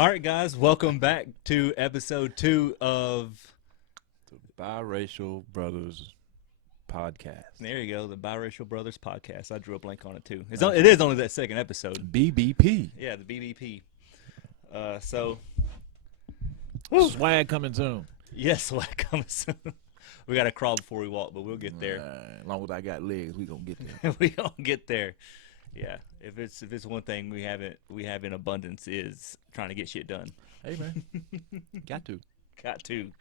All right, guys, welcome back to episode 2 of Biracial Brothers Podcast. There you go, the Biracial Brothers Podcast. I drew a blank on it too. It is only that second episode. BBP. Yeah, the BBP. So Swag coming soon. yes, swag coming soon. We got to crawl before we walk, but we'll get there. As long as I got legs, we gonna get there. We gonna get there. Yeah, if it's one thing we have in abundance is trying to get shit done. Hey man, got to. Got to.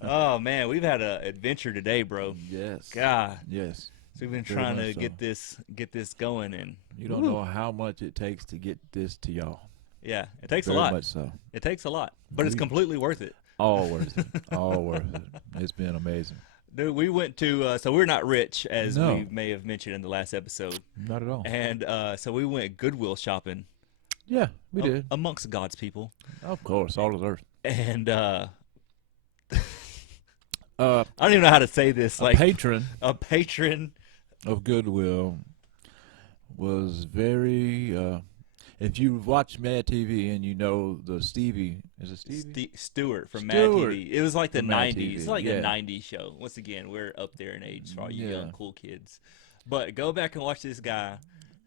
Oh man, we've had an adventure today, bro. Yes. God. Yes. So we've been Very trying to much so. get this going, and You don't know how much it takes to get this to y'all. yeah, it takes Very a lot. much so. It takes a lot, but it's completely worth it. All worth it. All worth it. It's been amazing. Dude, we went to so we're not rich, as No. we may have mentioned in the last episode, Not at all. and so we went Goodwill shopping. Yeah, we did. Amongst God's people, Of course, all of earth. and I Uh, don't even know how to say this. a Like patron a patron. of Goodwill was very. If you watch Mad TV and you know the Stevie, is it Stevie? Stewart from Stewart Mad TV. It was like the from Mad 90s. TV, It's like yeah. a 90s show. Once again, we're up there in age for all you Yeah. young cool kids. But go back and watch this guy,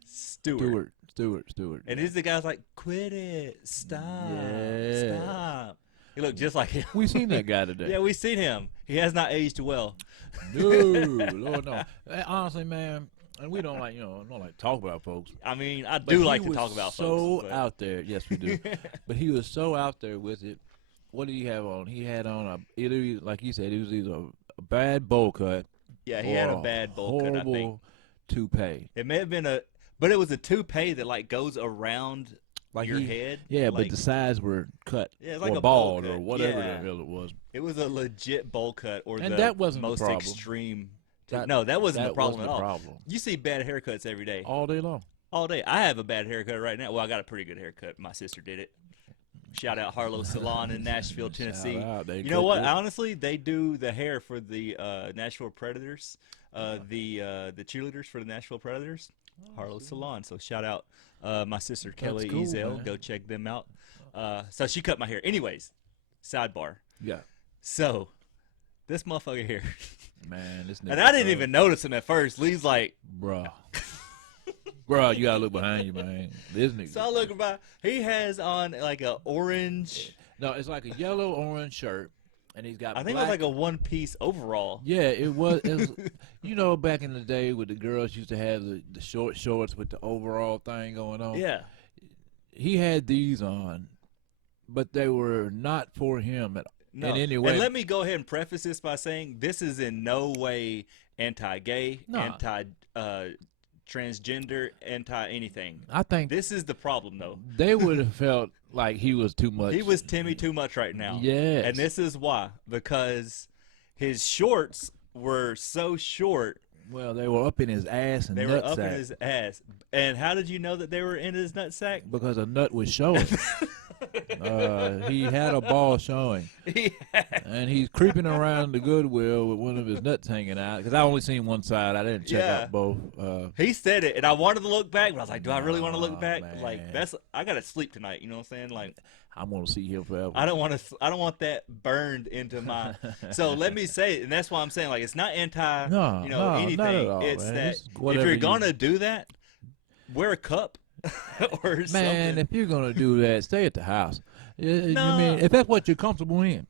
Stewart. Stewart. And he's the guy's like, quit it. Stop. Yeah. Stop. He looked just like him. We seen that guy today. Yeah, we seen him. He has not aged well. No, Lord no. Honestly, man, and we don't like to talk about folks. I mean, I But do he like to was talk about so folks. but- out there. Yes, we do. But he was so out there with it. What did he have on? He had on either, like you said, it was either a bad bowl cut. yeah, he had or a bad bowl cut, I think. horrible toupee. It may have been but it was a toupee that like goes around Like your he- head. Yeah, like, but the sides were cut yeah, it's like or a bowl bald or cut. whatever Yeah. the hell it was. It was a legit bowl cut, or And the that wasn't the most problem. extreme. That- No, that wasn't the That problem wasn't at all. the problem. You see bad haircuts every day, All day long. all day. I have a bad haircut right now. Well, I got a pretty good haircut. My sister did it. Shout out Harlow Salon in Nashville, Tennessee. Shout out. They You know cook what? good. Honestly, they do the hair for the Nashville Predators, the cheerleaders for the Nashville Predators. Harlow Salon. So shout out my sister Kelly cool, Ezel. man. Go check them out. So she cut my hair. Anyways, sidebar. Yeah. So this motherfucker here, Man, this nigga. and I didn't even notice him at first. Lee's like, Bruh. Bruh, you gotta look behind you, man. This nigga. so I look about. He has on like a orange. No, it's like a yellow orange shirt, and he's got. I think black. it was like a one-piece overall. Yeah, it was. You know, back in the day, with the girls used to have the short shorts with the overall thing going on. Yeah. He had these on, but they were not for him No. in any way. And let me go ahead and preface this by saying this is in no way anti-gay, Nah. anti-transgender, anti-anything. I think This is the problem, though. they would have felt like he was too much. He was Timmy too much right now. Yes. And this is why. Because his shorts were so short, Well, they were up in his ass and they were nutsack up in his ass. And how did you know that they were in his nutsack? because a nut was showing. He had a ball showing, and he's creeping around the Goodwill with one of his nuts hanging out. Because I only seen one side. I didn't check Yeah. out both. He said it, and I wanted to look back, but I was like, do I really want to look Nah, back? man. Like, I got to sleep tonight, you know what I'm saying? Like, I'm gonna see him forever. I don't want that burned into my. So let me say, and that's why I'm saying, like, it's not anti, No, no, anything. not at all, It's man. that It's if whatever you're you- gonna do that, wear a cup or Man, something. if you're gonna do that, stay at the house. No. I mean, if that's what you're comfortable in,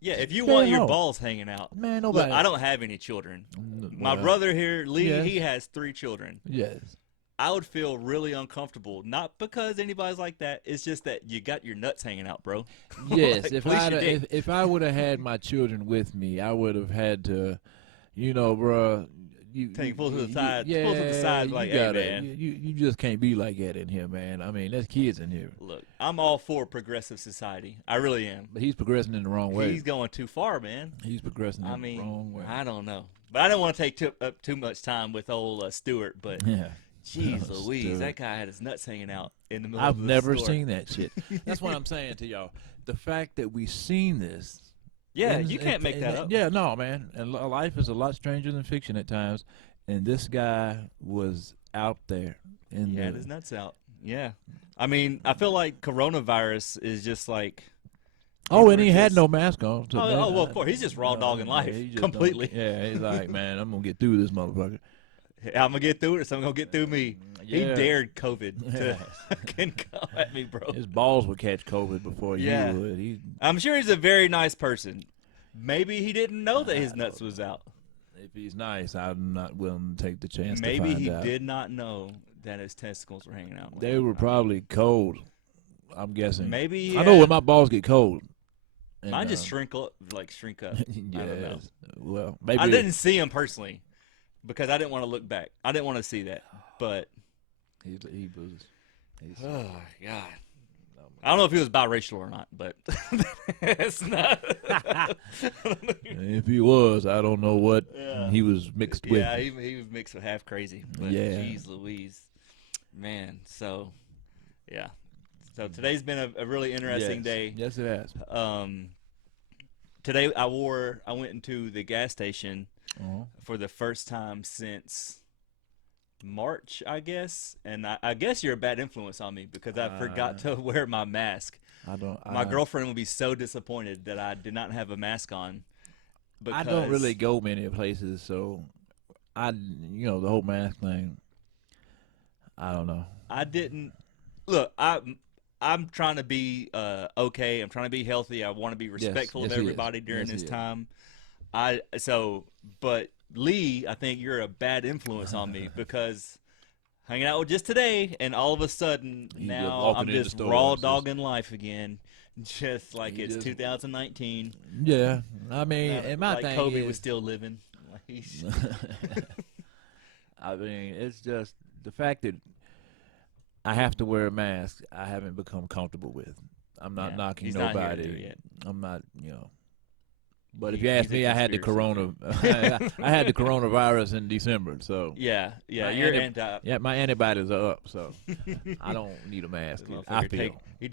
Yeah, if you stay want at your home. balls hanging out. man, Look, nobody. I don't have any children. My well, brother here, Lee, yes. he has 3 children. Yes. I would feel really uncomfortable, not because anybody's like that. It's just that you got your nuts hanging out, bro. Yes. Like, if police I your dick. if I would have had my children with me, I would have had to, bruh. You Take pull to the you- side, Yeah, pull to the side, you like, hey, gotta, man. You just can't be like that in here, man. I mean, there's kids in here, Look, I'm all for progressive society. I really am. but he's progressing in the wrong way. He's going too far, man. He's progressing in I the mean, wrong way. I don't know. But I don't want to take up too much time with old Stewart, but Yeah. jeez Louise, Stewart. that guy had his nuts hanging out in the middle I've of the never store. seen that shit. That's what I'm saying to y'all. The fact that we seen this. Yeah, and- you can't make and- that up. Yeah, no, man. And life is a lot stranger than fiction at times. And this guy was out there. He had his nuts out. Yeah. I mean, I feel like coronavirus is just like. Oh, and People he are had just- no mask on. So Oh, well, of course, he's just raw dogging life he just completely. don't- Yeah, he's like, man, I'm gonna get through this motherfucker. I'm gonna get through it, or someone's gonna get through me. He Yeah. dared COVID to fucking come at me, bro. His balls would catch COVID before Yeah. you would. He, I'm sure he's a very nice person. Maybe he didn't know that his nuts was out. if he's nice, I'm not willing to take the chance. Maybe to find he out. did not know that his testicles were hanging out. They were probably cold. I'm guessing. Maybe I know when my balls get cold. And, mine just shrink up. I don't know. yes. Well, maybe I didn't see him personally because I didn't want to look back. I didn't want to see that. But he was. He's, oh God, I don't know if he was biracial or not, but it's not. if he was, I don't know what he was mixed with. Yeah, he was mixed with half crazy. But Yeah. Jeez Louise, man. So yeah. So today's been a really interesting day. Yes, it has. Today I went into the gas station Uh-huh. for the first time since March, I guess. And I guess you're a bad influence on me because I forgot to wear my mask. I don't. My girlfriend will be so disappointed that I did not have a mask on. I don't really go many places, so the whole mask thing. I don't know. I didn't look. I'm trying to be okay. I'm trying to be healthy. I want to be respectful yes, of he is. everybody during Yes, this he is. time. But Lee, I think you're a bad influence on me because hanging out with just today, and all of a sudden You just now walking I'm in the just store, raw it's just- dogging life again, just like You it's just- 2019. Yeah, I mean, and my like thing Kobe is, was still living. Like he's- I mean, it's just the fact that I have to wear a mask. I haven't become comfortable with. I'm not Yeah, knocking he's not here to nobody. do it yet. I'm not, But if He- you ask he's a me, I had the conspiracy corona. I had the coronavirus in December, so yeah, My you're anti- anti. yeah, my antibodies are up, so I don't need a mask. I Motherfucker feel.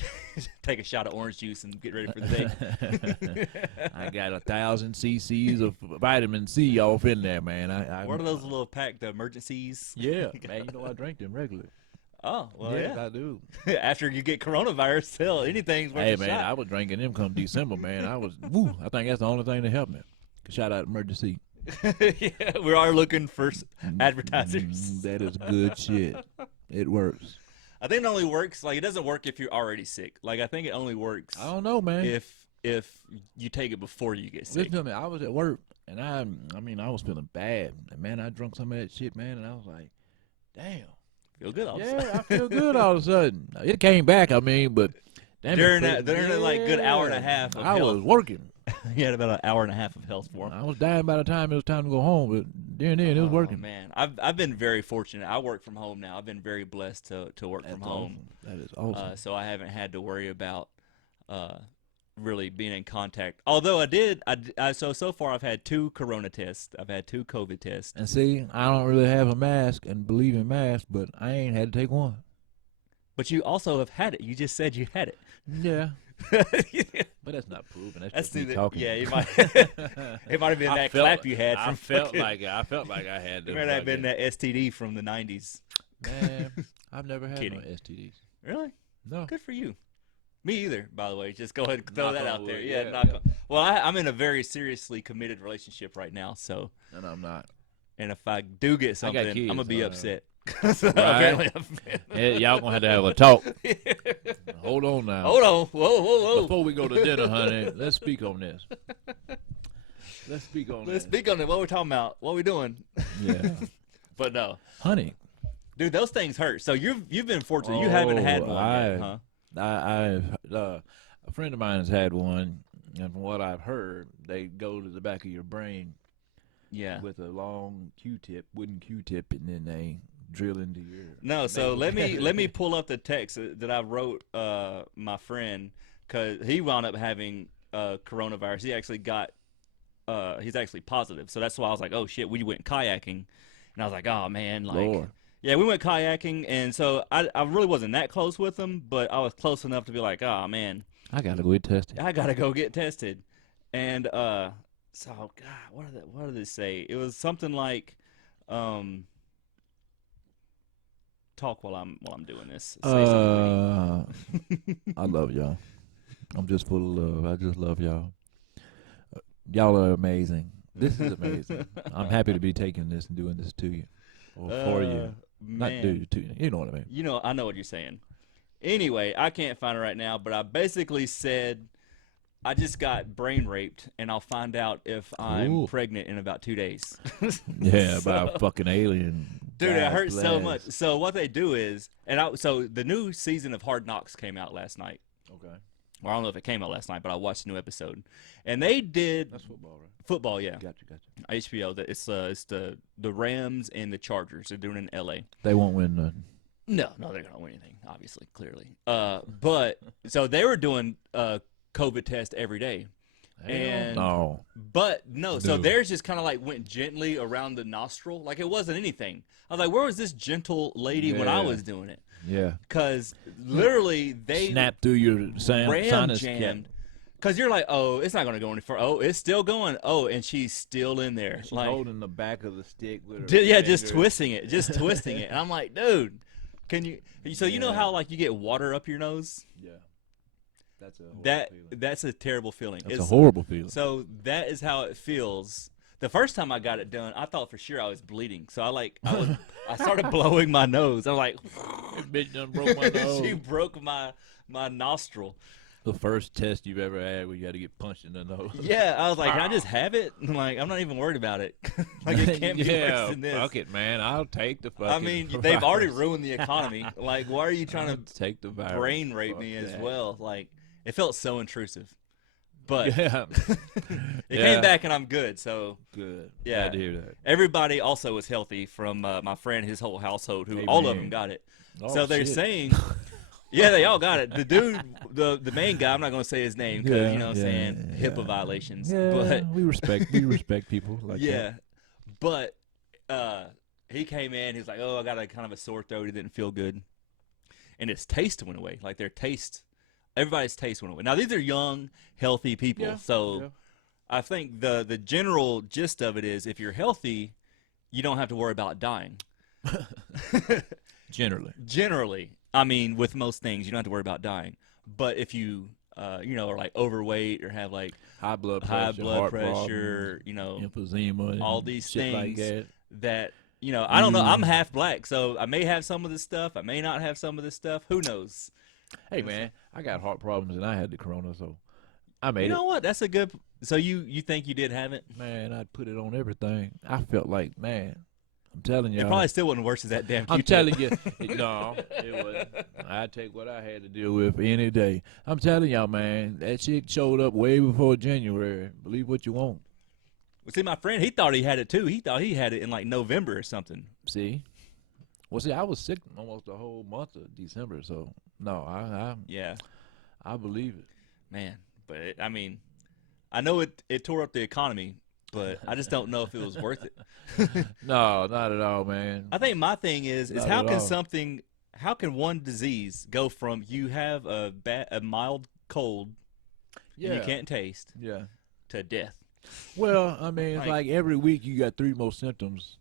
take a shot of orange juice and get ready for the day. I got 1,000 cc's of vitamin C off in there, man. What are those little packed emergencies? Yeah, man. I drink them regularly. Oh, well, yes, yeah. I do. After you get coronavirus, hell, anything's worth Hey, a man, shot. I was drinking them come December, man. I think that's the only thing that helped me. Shout out emergency. Yeah, we are looking for advertisers. That is good shit. It works. I think it only works, it doesn't work if you're already sick. I think it only works I don't know, man. if you take it before you get sick. Listen to me. I was at work, and I was feeling bad. And, man, I drunk some of that shit, man, and I was like, damn. Feel good all of a Yeah, sudden. I feel good all of a sudden. It came back, but damn, During that good hour and a half of I health. was working. You had about an hour and a half of health for him. I was dying by the time it was time to go home, but during then it was working. Man, I've been very fortunate. I work from home now. I've been very blessed to work from home. Awesome. That is awesome. So I haven't had to worry about really being in contact. Although I did, so far I've had 2 corona tests. I've had 2 COVID tests. And see, I don't really have a mask and believe in masks, but I ain't had to take one. But you also have had it. You just said you had it. Yeah. But that's not proven. That's just me talking. Yeah, it might have been that clap you had. From I felt fucking- like I had. It might have been that STD from the 90s. Man, I've never had Kidding. no STDs. Really? No. Good for you. Me either, by the way. Just go ahead and throw Knock that on out there. wood. Yeah, Yeah, knock yeah. on. Well, I'm in a very seriously committed relationship right now, so. And I'm not. And if I do get something, I'm kids, gonna be so- upset. So apparently I've been- Hey, y'all gonna have to have a talk. Hold on now. Hold on. Whoa. Before we go to dinner, honey, let's speak on this. Let's speak on Let's this. speak on it. What we talking about? What we doing? Yeah. But no, Honey, dude, those things hurt. So you've been fortunate. You haven't had one yet, huh? a friend of mine has had one, and from what I've heard, they go to the back of your brain Yeah. with a long Q-tip, wooden Q-tip, and then they drill into your. No, so maybe. let me pull up the text that I wrote my friend because he wound up having coronavirus. He actually got he's actually positive, so that's why I was like, oh shit, we went kayaking, and I was like, oh man, like. Lord. Yeah, we went kayaking, and so I really wasn't that close with him, but I was close enough to be like, oh man, I gotta go get tested. I gotta go get tested. And so God, what did it say? It was something like talk while I'm doing this. Say something. I love y'all. I'm just full of love. I just love y'all. Y'all are amazing. This is amazing. I'm happy to be taking this and doing this to you or for you. Not Man. do you to you. You know what I mean? You know, I know what you're saying. Anyway, I can't find it right now, but I basically said I just got brain raped, and I'll find out if I'm Ooh. pregnant in about 2 days. Yeah, So- by a fucking alien. Dude, it God hurts so bless. much. So what they do is, so the new season of Hard Knocks came out last night. Okay. Well, I don't know if it came out last night, but I watched the new episode, and they did That's football, right? football. Yeah, Gotcha. HBO. It's the Rams and the Chargers. They're doing it in L.A. They won't win nothing. No, they're gonna win anything. Obviously, clearly. But so they were doing COVID test every day. And no. But no, so Dude. theirs just kind of like went gently around the nostril, like it wasn't anything. I was like, where was this gentle lady when I Yeah. was doing it? Yeah. Because literally they Snap through your ram sinus jammed. Because you're like, oh, it's not going to go any further. Oh, it's still going. Oh, and she's still in there. She's like, holding the back of the stick with her just fingers. twisting it. Just twisting it. And I'm like, dude, can you? So you know Yeah. how like you get water up your nose? Yeah. That's a horrible feeling. That's a terrible feeling. That's a horrible feeling. So that is how it feels. The first time I got it done, I thought for sure I was bleeding. So I started blowing my nose. I'm like, That bitch done broke my nose. she broke my nostril. The first test you've ever had where you had to get punched in the nose. Yeah, I was like, can I just have it? I'm like, I'm not even worried about it. Like, it can't be worse than this. Fuck it, man. I'll take the fucking I mean, they've already virus. ruined the economy. Like, why are you trying I'll to take the virus. brain rape me Fuck as that. well? Like, it felt so intrusive. But Yeah. it Yeah. came back and I'm good. So Good. Yeah. Glad to hear that. everybody also was healthy from my friend, his whole household, who all of Amen. them got it. Oh, So they're shit. saying, yeah, they all got it. The dude, the main guy, I'm not going to say his name because, Yeah, you know what I'm yeah, saying, yeah. HIPAA violations. Yeah, But we respect people like yeah, that. but he came in, he's like, oh, I got a kind of a sore throat. He didn't feel good. And his taste went away. Like everybody's taste went away. Now, these are young, healthy people. Yeah, So yeah. I think the general gist of it is if you're healthy, you don't have to worry about dying. Generally, I mean, with most things, you don't have to worry about dying. But if you, are like overweight or have like High blood pressure, high blood heart pressure, problems, emphysema, and all these shit like things that. that, I don't know. I'm half black, so I may have some of this stuff. I may not have some of this stuff. Who knows? Hey man, I got heart problems and I had the corona, so I made You it. know what? That's a good. So you think you did have it? Man, I'd put it on everything. I felt like, man, I'm telling you. It probably still wasn't worse as that damn. I'm Q-tip. telling you, no, it wasn't. I'd take what I had to deal with any day. I'm telling y'all, man, that shit showed up way before January. Believe what you want. Well, see, my friend, he thought he had it too. He thought he had it in like November or something. See? Well, see, I was sick almost the whole month of December, so no, Yeah, I believe it. man. But I mean, I know it tore up the economy, but I just don't know if it was worth it. No, not at all, man. I think my thing is Not how at can all. how can one disease go from you have a mild cold and you can't taste Yeah. to death? Well, I mean, it's Like- like every week you got 3 more symptoms.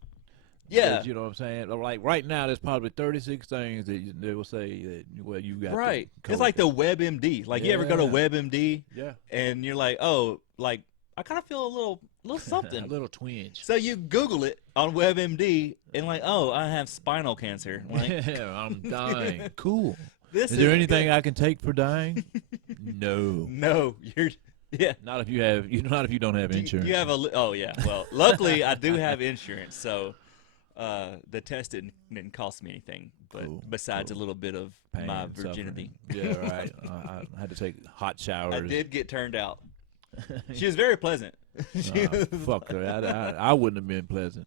Yeah, that, you know what I'm saying? Like right now, there's probably 36 things that they will say that you got. the right. It's COVID. like the WebMD. Like you ever go to Yeah. WebMD yeah, and you're like, oh, like I kind of feel a little a something. little twinge. So you Google it on WebMD and like, oh, I have spinal cancer. Like, Yeah, I'm dying. Cool. this Is there isn't anything good. I can take for dying? No. No, yeah. Not if you have. Not if you don't have insurance. You have oh yeah. Well, luckily I do have insurance, so the test didn't cost me anything, but Cool, besides cool. a little bit of Pain my and virginity. suffering. Yeah, right. I had to take hot showers. I did get turned out. She was very pleasant. She was Fuck her. I wouldn't have been pleasant.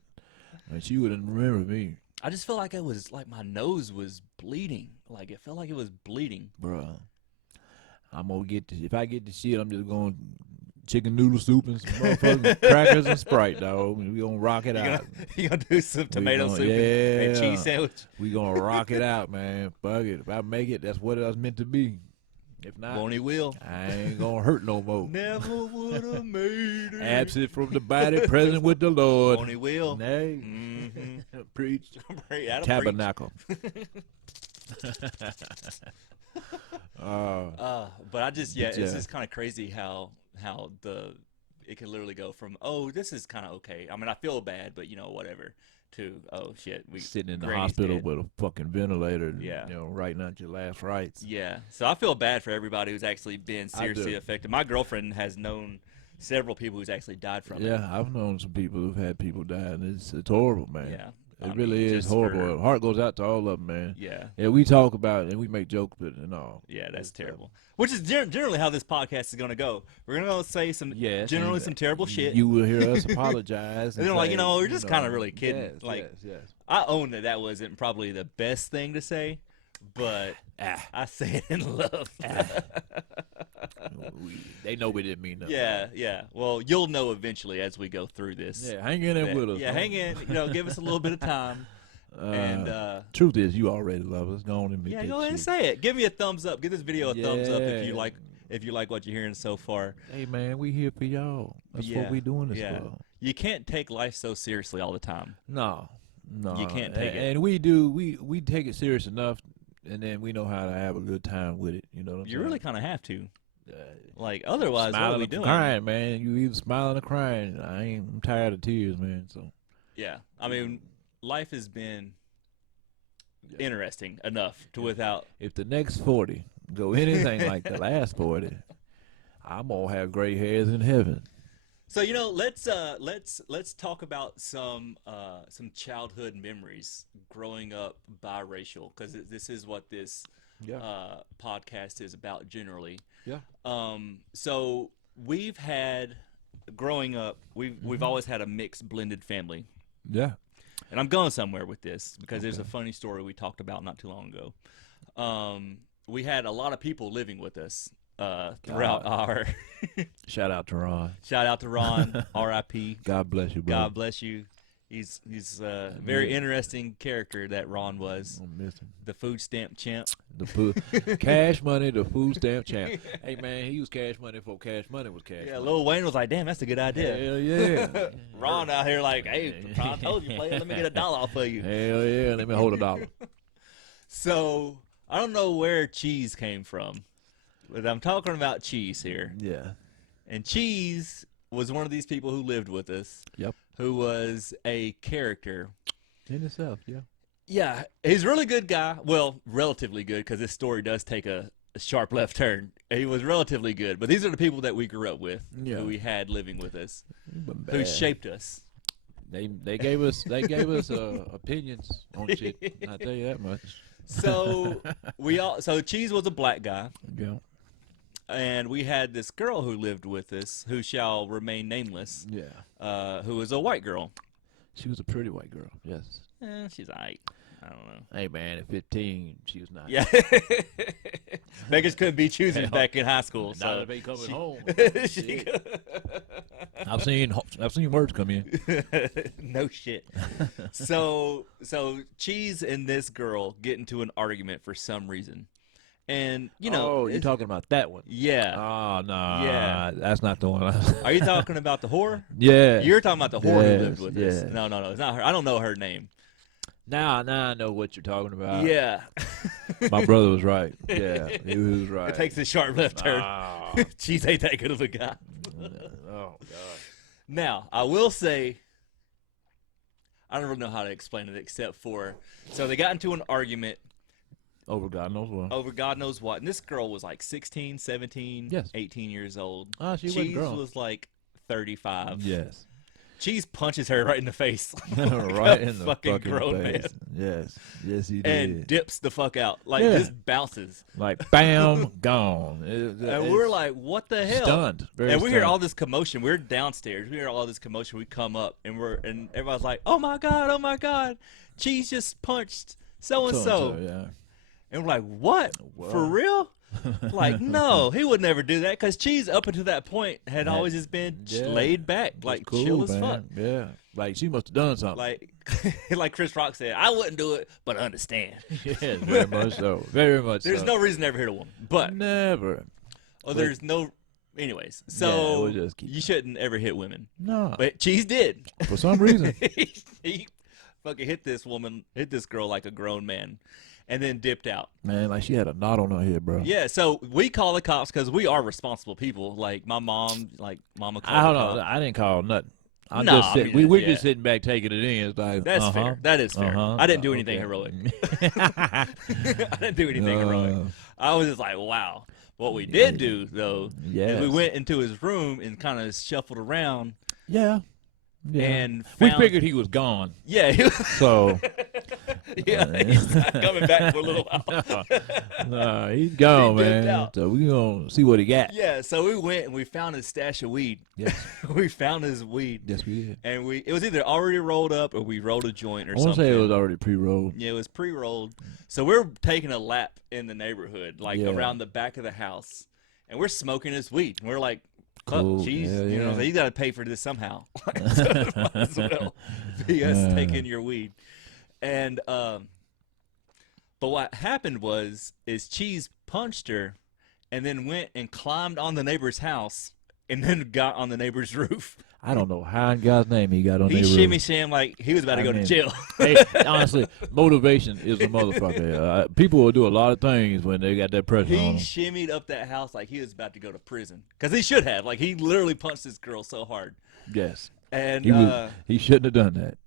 And she wouldn't remember me, I just felt like it was like my nose was bleeding. Like it felt like it was bleeding. bro. I'm gonna get if I get the shit, I'm just going chicken noodle soup and some motherfucking crackers and Sprite, dog. We gonna rock it out. You gonna do some tomato gonna- soup and yeah. cheese sandwich? We gonna rock it out, man. Fuck it. If I make it, that's what it was meant to be. If not, Won't he will? I ain't gonna hurt no more. Never would have made it. Absent from the body, present with the Lord. Won't he will? Nay. Mhm. Preach. Adam Tabernacle. But I just it's just kind of crazy how it can literally go from, oh, this is kind of okay. I mean, I feel bad, but whatever, to, oh shit, we sitting in the Granny's hospital dead. with a fucking ventilator. Yeah. Writing out your last rites. Yeah. So I feel bad for everybody who's actually been seriously do. affected. My girlfriend has known several people who's actually died from it. Yeah, I've known some people who've had people die, and it's horrible, man. Yeah. It really is just horrible. Heart goes out to all of them, man. Yeah. Yeah, we talk about it and we make jokes with it and all. Yeah, that's terrible. Which is generally how this podcast is going to go. We're going to say some some terrible shit. You will hear us apologize. And and they're like, say, we're just kind of really kidding. Yes, Yes. I own that wasn't probably the best thing to say, but I say it in love. They know we didn't mean nothing. Yeah. Well, you'll know eventually as we go through this. Yeah, hang in there with us. Yeah, hang in. Give us a little bit of time. And truth is, you already love us. Go on and go ahead and say it. Give me a thumbs up. Give this video a thumbs up if you like what you're hearing so far. Hey man, we here for y'all. That's what we doing this for. You can't take life so seriously all the time. No, you can't take it. And we do. We take it serious enough, and then we know how to have a good time with it. You know what I'm saying? You really kind of have to. Otherwise, what are we doing? Crying, man. You either smiling or crying. I'm tired of tears, man. So. Yeah, I mean, life has been interesting enough to without. If the next 40 go anything like the last 40, I'm gonna have gray hairs in heaven. So let's talk about some childhood memories growing up biracial, because this is what this podcast is about generally. Yeah. So we've had growing up, we've always had a mixed blended family. Yeah. And I'm going somewhere with this because there's a funny story we talked about not too long ago. We had a lot of people living with us throughout our. Shout out to Ron. Shout out to Ron. R.I.P. God bless you, bro. God bless you. He's a very interesting character that Ron was. I miss him. The food stamp champ. Cash money, the food stamp champ. Hey man, he was cash money before cash money was cash. Yeah, money. Lil Wayne was like, "Damn, that's a good idea." Hell yeah. Ron out here like, "Hey, I told you, player, let me get $1 off of you." Hell yeah, let me hold $1. So I don't know where Cheese came from, but I'm talking about Cheese here. Yeah. And Cheese was one of these people who lived with us. Yep. Who was a character in itself, yeah. Yeah, he's a really good guy. Well, relatively good, because this story does take a sharp left turn. He was relatively good, but these are the people that we grew up with, who we had living with us, who shaped us. They gave us opinions on shit. I tell you that much. So so Cheese was a black guy. Yeah. And we had this girl who lived with us, who shall remain nameless. Yeah. Who was a white girl. She was a pretty white girl. Yes. She's alright. I don't know. Hey man, at 15, she was not. Yeah. Beggars couldn't be choosers back in high school. Now So that they coming home. I've seen words come in. No shit. So Cheese and this girl get into an argument for some reason. And, you're talking about that one. Yeah. Oh, no. Yeah. That's not the one. Are you talking about the whore? Yeah. You're talking about the whore who lived with us. Yeah. No, it's not her. I don't know her name. Now I know what you're talking about. Yeah. My brother was right. Yeah, he was right. It takes a sharp left turn. Oh. Cheese ain't that good of a guy. Oh, God. Now, I will say, I don't really know how to explain it except for, so they got into an argument. Over God knows what. Over God knows what. And this girl was like 16, 17, 18 years old. She Cheese wasn't was like 35. Yes. Cheese punches her right in the face. Right in the fucking grown face. man. Yes, he did. And dips the fuck out. Like, just bounces. Like, bam, gone. And we're like, what the hell? Stunned. And we hear all this commotion. We're downstairs. We hear all this commotion. We come up, and everybody's like, oh, my God. Cheese just punched so-and-so. Yeah. And we're like, what? Whoa. For real? Like, no, he would never do that, because Cheese up until that point had always just been laid back, like cool, chill as fuck. Yeah, like she must have done something. Like Chris Rock said, I wouldn't do it, but I understand. Yes, very much so. Very much There's no reason to ever hit a woman. But never. There's no... Anyways, so you shouldn't ever hit women. No. But Cheese did. For some reason. he fucking hit this girl like a grown man, and then dipped out. Man, like she had a knot on her head, bro. Yeah, so we call the cops because we are responsible people. Like my mom, mama called I the don't know. cops. I didn't call nothing. I'm No, just sitting, I mean, we're yeah. just sitting back taking it in. It's like That's fair. That is fair. I didn't do anything heroic. I didn't do anything heroic. I was just like, wow. What we did do, though, is we went into his room and kind of shuffled around. Yeah. And we figured he was gone. Yeah. So. Yeah, he's not coming back for a little while. Nah, he's gone, man. Out. So we gonna see what he got. Yeah, so we went and we found his stash of weed. Yes. We found his weed. Yes, we did. And it was either already rolled up or we rolled a joint or something. I want to say it was already pre-rolled. Yeah, it was pre-rolled. So we're taking a lap in the neighborhood, like around the back of the house, and we're smoking his weed. And we're like, cool. Geez, yeah, you know, so you got to pay for this somehow. So it might as well be us taking your weed. And but what happened is Cheese punched her, and then went and climbed on the neighbor's house, and then got on the neighbor's roof. I don't know how in God's name he got on their roof. He shimmy sham like he was about to go to jail. Hey, honestly, motivation is a motherfucker. People will do a lot of things when they got that pressure on them. He shimmied up that house like he was about to go to prison. Because he should have. Like, he literally punched this girl so hard. Yes. And he shouldn't have done that.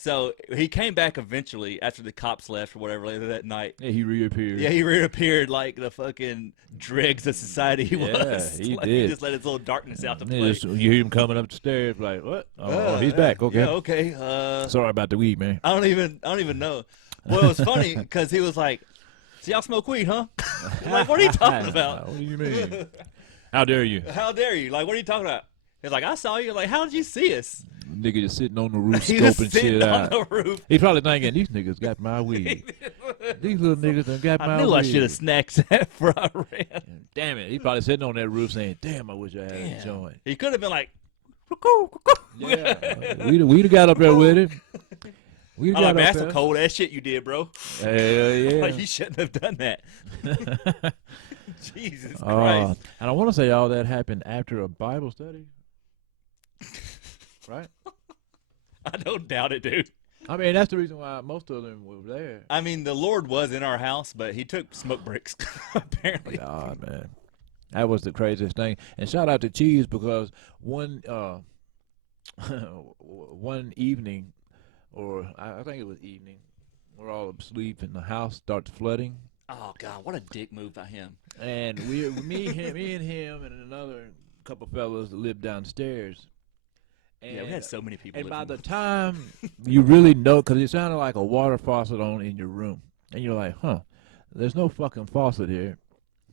So he came back eventually after the cops left or whatever later that night. Yeah, he reappeared. Yeah, he reappeared like the fucking dregs of society he was. He like, did. He just let his little darkness out to play. You hear him coming up the stairs like, what? Oh, he's back. Okay. Yeah, okay. Sorry about the weed, man. I don't even know. Well, it was funny because he was like, "So y'all smoke weed, huh?" I'm like, what are you talking about? What do you mean? How dare you? How dare you? Like, what are you talking about? He's like, I saw you. Like, how did you see us? Nigga just sitting on the roof He was scoping sitting shit on out. the roof. He probably thinking, these niggas got my weed. These little niggas done got my weed. I knew I should have snacked that before I ran. Damn it. He probably sitting on that roof saying, damn, I wish I had a joint. He could have been like, yeah. We'd have got up there with it. I'm like, man, that's some cold ass shit you did, bro. Hell yeah. Like, you shouldn't have done that. Jesus Christ. And I want to say all that happened after a Bible study. Right? I don't doubt it, dude. I mean, that's the reason why most of them were there. I mean, the Lord was in our house, but he took smoke breaks, apparently. God, man. That was the craziest thing. And shout out to Cheese because one evening, or I think it was evening, we're all asleep and the house starts flooding. Oh, God, what a dick move by him. And me and him and another couple fellas that lived downstairs. And, yeah, we had so many people. And by the time you really know, because it sounded like a water faucet on in your room. And you're like, there's no fucking faucet here.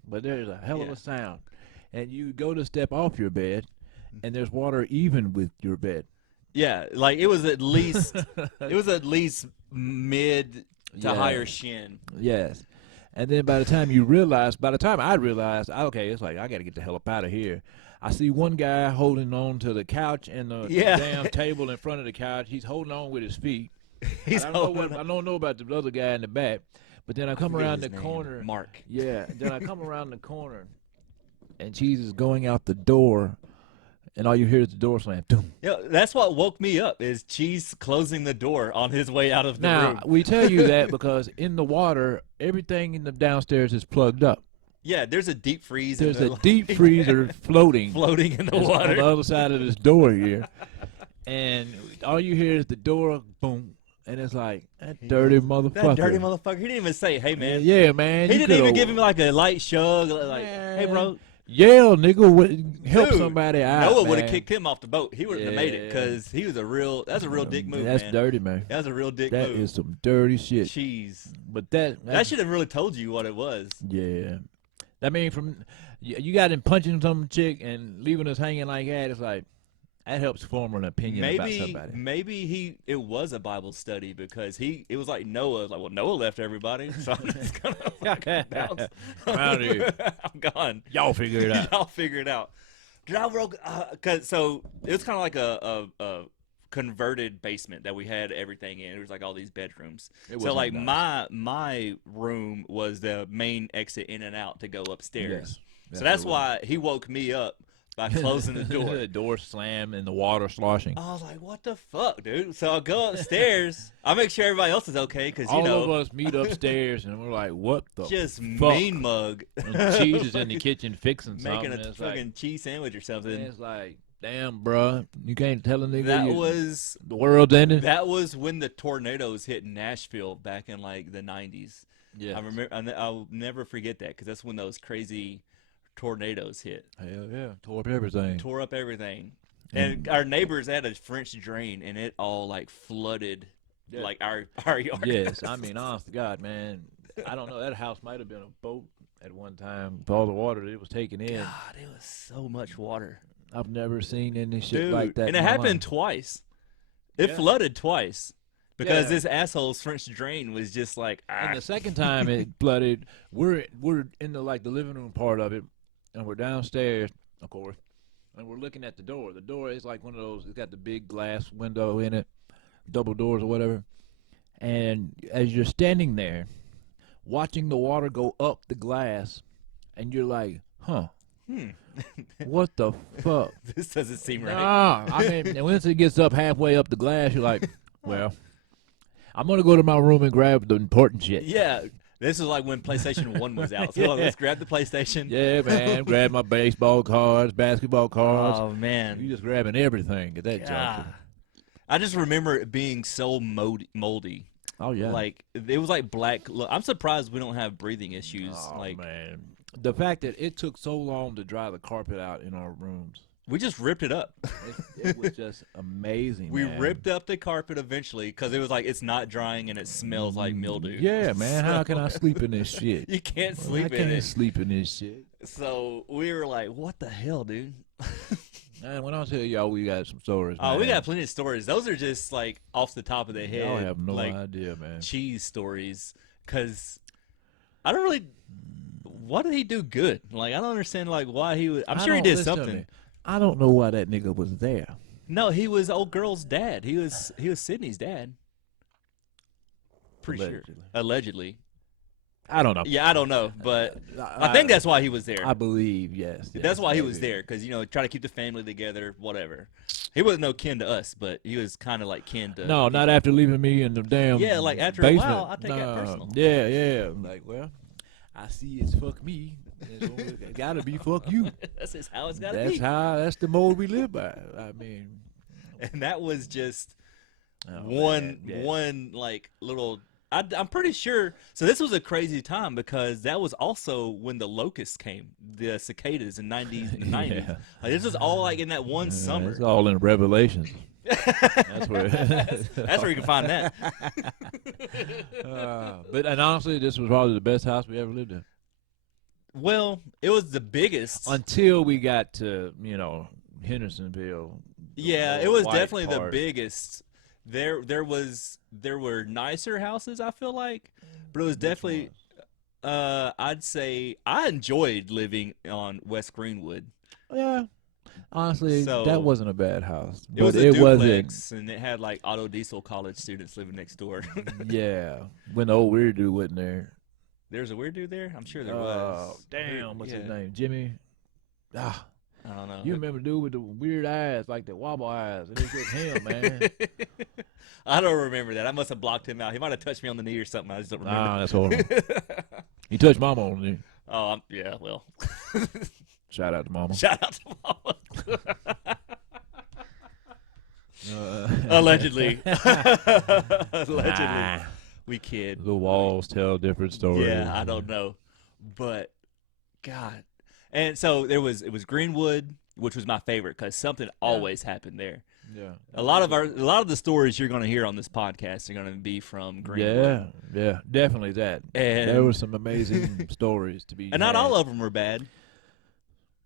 But there's a hell of a sound. And you go to step off your bed, and there's water even with your bed. Yeah, like it was at least mid to higher shin. Yes. And then by the time I realized, okay, it's like, I got to get the hell up out of here. I see one guy holding on to the couch and the damn table in front of the couch. He's holding on with his feet. I don't know about the other guy in the back. But then I come around the corner. Mark. Yeah. Then I come around the corner, and Cheese is going out the door, and all you hear is the door slam. Doom. Yeah, that's what woke me up is Cheese closing the door on his way out of the room. Now, we tell you that because in the water, everything in the downstairs is plugged up. Yeah, there's a deep freeze. There's a deep freezer floating in the water. On the other side of this door here. And all you hear is the door, boom. And it's like, that dirty motherfucker. That dirty motherfucker. He didn't even say, hey, man. Yeah, man. He didn't even give him like a light shrug. Like, man. Hey, bro. Yell, nigga. Help somebody out. Noah would have kicked him off the boat. He wouldn't have made it because he was that's a real dick move, That's man. dirty, man. That's a real dick move. That is some dirty shit. Cheese. But that should have really told you what it was. Yeah. I mean, you got him punching some chick and leaving us hanging like that. It's like, that helps form an opinion about somebody. Maybe it was a Bible study because it was like Noah. Like, well, Noah left everybody, so I'm just gonna bounce. I'm out of here. I'm gone. Y'all figure it out. Y'all figure it out. Did I roll? So it was kind of like a converted basement that we had everything in. It was like all these bedrooms. So like nice. my room was the main exit in and out to go upstairs. Yes. So that's why he woke me up by closing the door. The door slammed and the water sloshing. I was like, what the fuck, dude? So I go upstairs. I make sure everybody else is okay because, you all know. of us meet upstairs and we're like, what the just fuck? mean mug. And cheese is in the kitchen fixing making something. a fucking cheese sandwich or something. And it's like, damn, bro, you can't tell a nigga That was the world's ending. That was when the tornadoes hit Nashville back in like the 90s. Yeah, I remember. I'll never forget that because that's when those crazy tornadoes hit. Hell yeah, tore up everything. Tore up everything. And our neighbors had a French drain, and it all like flooded, like our yard. Yes, I mean, honest to God, man, I don't know. That house might have been a boat at one time with all the water that it was taking in. God, it was so much water. I've never seen any shit Dude, like that. And it happened twice. It flooded twice because this asshole's French drain was just like. And the second time it flooded, we're in the like the living room part of it, and we're downstairs, of course, and we're looking at the door. The door is like one of those. It's got the big glass window in it, double doors or whatever. And as you're standing there, watching the water go up the glass, and you're like, huh. What the fuck? This doesn't seem right. Nah, I mean, and once it gets up halfway up the glass, you're like, well, I'm going to go to my room and grab the important shit. Yeah. This is like when PlayStation 1 was out. So let's grab the PlayStation. Yeah, man. Grab my baseball cards, basketball cards. Oh, man. You just grabbing everything at that juncture. I just remember it being so moldy. Oh, yeah. Like, it was like black. Look, I'm surprised we don't have breathing issues. Oh, like, man. The fact that it took so long to dry the carpet out in our rooms. We just ripped it up. It was just amazing. We man. ripped up the carpet eventually because it was like it's not drying and it smells like mildew. Yeah, man. How can I sleep in this shit? You can't sleep I in it. can't sleep in this shit. So we were like, "What the hell, dude?" Man, when I tell y'all we got some stories, Oh, man. we got plenty of stories. Those are just like off the top of the head. Y'all have no like, idea, man. Cheese stories, because I don't really. What did he do good? Like, I don't understand. Like, why he was. I'm sure he did something. I don't know why that nigga was there. No, he was old girl's dad. He was Sydney's dad. Pretty sure. Allegedly. I don't know. Yeah, I don't know, but I think that's why he was there. I believe, yes. That's why he was there, because, try to keep the family together, whatever. He wasn't no kin to us, but he was kind of like kin to. No, not after leaving me in the damn. Yeah, like after basement. a while, I take that personal. Yeah. I'm like, well, I see it's fuck me. It gotta be fuck you. That's just how it's gotta be. That's the mode we live by. I mean, and that was just one like little. I'm pretty sure. So this was a crazy time because that was also when the locusts came, the cicadas in the 90s. Yeah. Like, this was all like in that one summer. It's all in Revelations. That's where that's where you can find that. But honestly, this was probably the best house we ever lived in. Well, it was the biggest until we got to Hendersonville. Yeah, it was definitely the biggest. There were nicer houses, I feel like, but it was definitely. I'd say I enjoyed living on West Greenwood. Yeah. Honestly, that wasn't a bad house. It was a duplex, and it had like auto diesel college students living next door. Yeah, when the old weird dude wasn't there. There's a weird dude there? I'm sure there was. Oh, damn, what's his name? Jimmy? I don't know. You remember the dude with the weird eyes, like the wobble eyes? It was just him, man. I don't remember that. I must have blocked him out. He might have touched me on the knee or something. I just don't remember. Nah, that's horrible. He touched Mama on the knee. Oh, yeah, well. Shout out to Mama. Shout out to Mama. Allegedly. Allegedly. We kid. The walls tell different stories. Yeah, I don't know. But, God. And so it was Greenwood, which was my favorite because something always happened there. Yeah. A lot of the stories you're going to hear on this podcast are going to be from Greenwood. Yeah, definitely that. And there were some amazing stories to be. And not all of them were bad.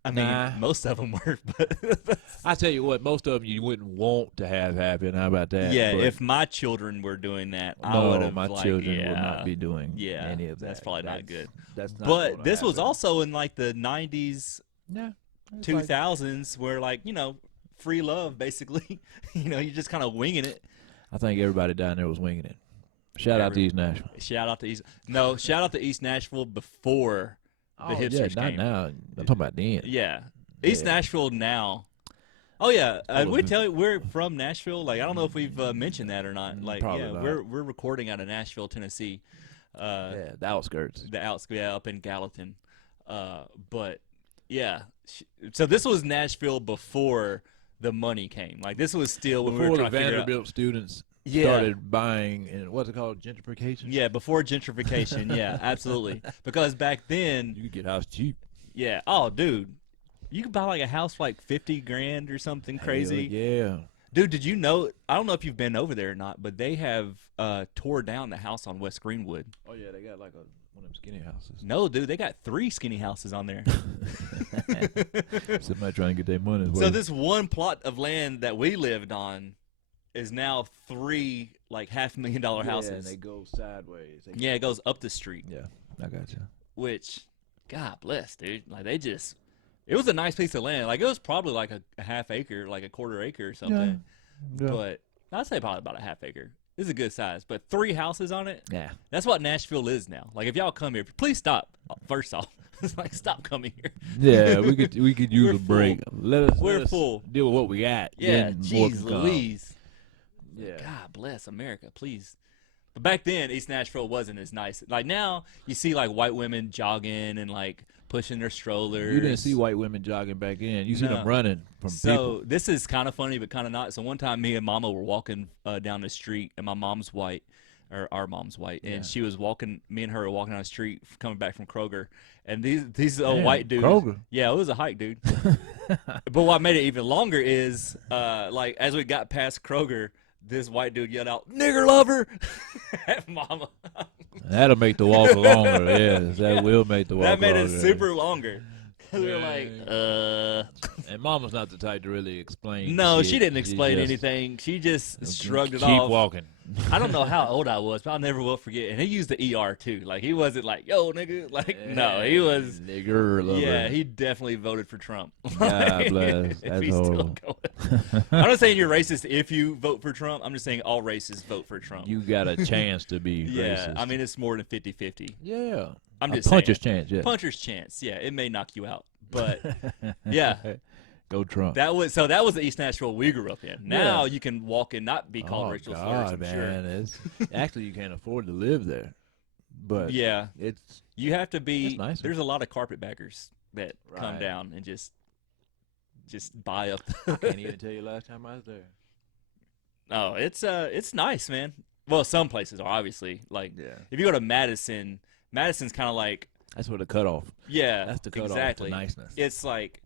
I mean, most of them were. But I tell you what, most of them you wouldn't want to have happen. How about that? Yeah, if my children were doing that, I would have. My children would not be doing any of that. That's probably not good. That's not. But this was also in like the 90s, 2000s, where free love basically. You're just kind of winging it. I think everybody down there was winging it. Shout out to East Nashville. Shout out to East Nashville before the hipsters came. Not now. I'm talking about then. Yeah. East Yeah. Nashville now. Oh yeah, Full we of- tell you we're from Nashville. Like I don't know if we've mentioned that or not. Like Probably yeah, not. we're recording out of Nashville, Tennessee. Yeah, the outskirts. The outskirts, yeah, up in Gallatin. But yeah, so this was Nashville before the money came. Like this was still when we Before were the trying to figure out. Vanderbilt students Yeah. started buying, and what's it called, gentrification? Yeah, before gentrification. Yeah, absolutely. Because back then, You could get house cheap. yeah. Oh, dude, you could buy like a house for like 50 grand or something crazy. Hell yeah. Dude, did you know? I don't know if you've been over there or not, but they have tore down the house on West Greenwood. Oh yeah, they got like one of them skinny houses. No, dude, they got 3 skinny houses on there. Somebody trying to get their money. So this one plot of land that we lived on is now 3 like $500,000 and houses. they go sideways. Yeah, it goes up the street. Yeah, I got you. Which, God bless, dude. Like they just, it was a nice piece of land. Like it was probably like a half acre, like a quarter acre or something. Yeah. But I'd say probably about a half acre. It's a good size. But 3 houses on it. Yeah. That's what Nashville is now. Like if y'all come here, please stop. First off, it's like stop coming here. Yeah, we could use We're a break. Let We're us full. deal with what we got. Yeah, then more jeez can come. Louise. Yeah. God bless America, please. But back then, East Nashville wasn't as nice. Like now, you see like white women jogging and like pushing their strollers. You didn't see white women jogging back then. You see No. them running from So people. this is kind of funny, but kind of not. So one time, me and Mama were walking down the street, and my mom's white, or our mom's white, and Yeah. she was walking. Me and her were walking down the street, coming back from Kroger, and these Damn, white dudes. Kroger. Yeah, it was a hike, dude. But what made it even longer is, like, as we got past Kroger, this white dude yelled out, "Nigger lover!" at Mama. That'll make the walk longer. Yes, that Yeah. will make the walk That made longer. it super longer. We were like, And Mama's not the type to really explain. No, shit. she didn't explain just anything. She just shrugged it keep off. walking. I don't know how old I was, but I never will forget. And he used the ER too. Like he wasn't like, "Yo, nigga." Like no, he was. Nigger lover. Yeah, he definitely voted for Trump. God bless. If That's he's still horrible. going. I'm not saying you're racist if you vote for Trump. I'm just saying all races vote for Trump. You got a chance to be yeah, racist. I mean it's more than 50-50. yeah. I'm a just puncher's saying. chance. Yeah. Puncher's chance. Yeah, it may knock you out, but yeah. Go Trump. That was the East Nashville we grew up in. Now you can walk and not be called racial slurs. I'm man. sure. It's, actually, you can't afford to live there. But Yeah, it's you have to be. It's nicer. There's a lot of carpetbaggers that come Right. down and just buy up. I can't even tell you last time I was there. Oh, it's nice, man. Well, some places are obviously like Yeah. if you go to Madison, Madison's kind of like That's where the cutoff. yeah, That's the cutoff exactly. to niceness. It's like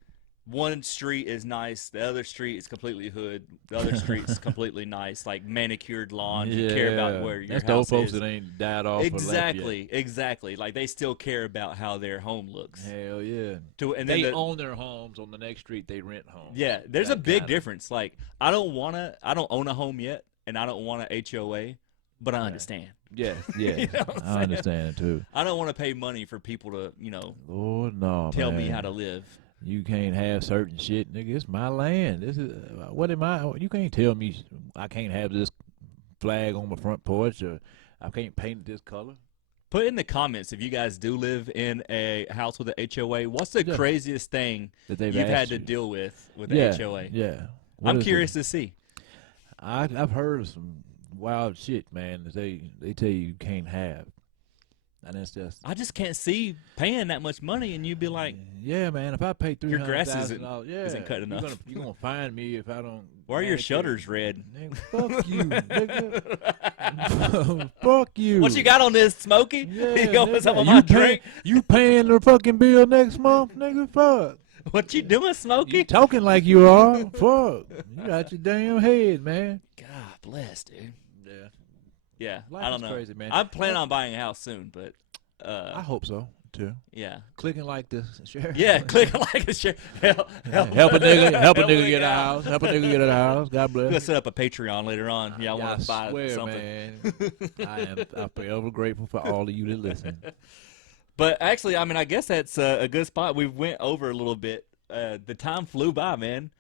one street is nice, the other street is completely hood, the other street is completely nice, like manicured lawns. You care about where your That's the old house folks is. that ain't died off. Exactly. Like they still care about how their home looks. Hell yeah. And then They own their homes. On the next street, they rent homes. yeah, there's a That big kinda- difference. Like I don't own a home yet, and I don't want a HOA, but I understand. Yes, yeah. You know what I'm I saying? understand too. I don't want to pay money for people to, Lord, no, tell me man. how to live. You can't have certain shit, nigga. It's my land. This is what am I? You can't tell me I can't have this flag on my front porch, or I can't paint it this color. Put in the comments if you guys do live in a house with a HOA. What's the Yeah. craziest thing That they've you've had asked to you. deal with the Yeah, HOA? yeah. What I'm is it? curious to see. I've heard of some wild shit, man. That they tell you can't have, and it's just I just can't see paying that much money and you'd be like, yeah, man. If I pay Your grass $300,000, yeah, isn't cut enough. You're gonna find me if I don't. why are your manicure. shutters red? Nigga, fuck you, nigga. Fuck you. What you got on this, Smokey? Yeah, you gonna put some nigga. on my You drink? you paying the fucking bill next month, nigga? Fuck. What you doing, You Smokey? talking like you are. Fuck. You got your damn head, man. God bless, dude. Yeah. Yeah, Life I don't is know. crazy, man. I plan on buying a house soon, but I hope so too. yeah, Clicking like this, share. yeah. Click like and share. Help Help a nigga get a house. Help a nigga get a house. God I'm gonna bless. set up a Patreon later on. Yeah, I want to buy swear, something. man. I'm forever grateful for all of you that listen. But actually, I mean, I guess that's a good spot. We went over a little bit. The time flew by, man.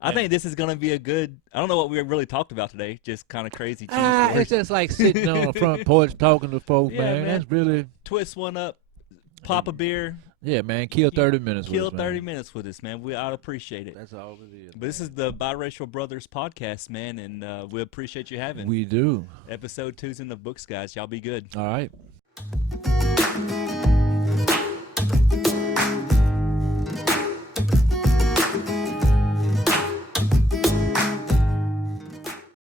I think this is gonna be a good. I don't know what we really talked about today. Just kind of crazy. Cheese stories. It's just like sitting on the front porch talking to folks, Yeah, man. man. That's really Twist one up, pop a beer, Yeah, man. Kill 30 minutes Kill with us, 30 man. minutes with us, man. I'd appreciate it. That's all it is. But this is the Biracial Brothers Podcast, man, and we appreciate you having. We do. Episode 2's in the books, guys. Y'all be good. All right.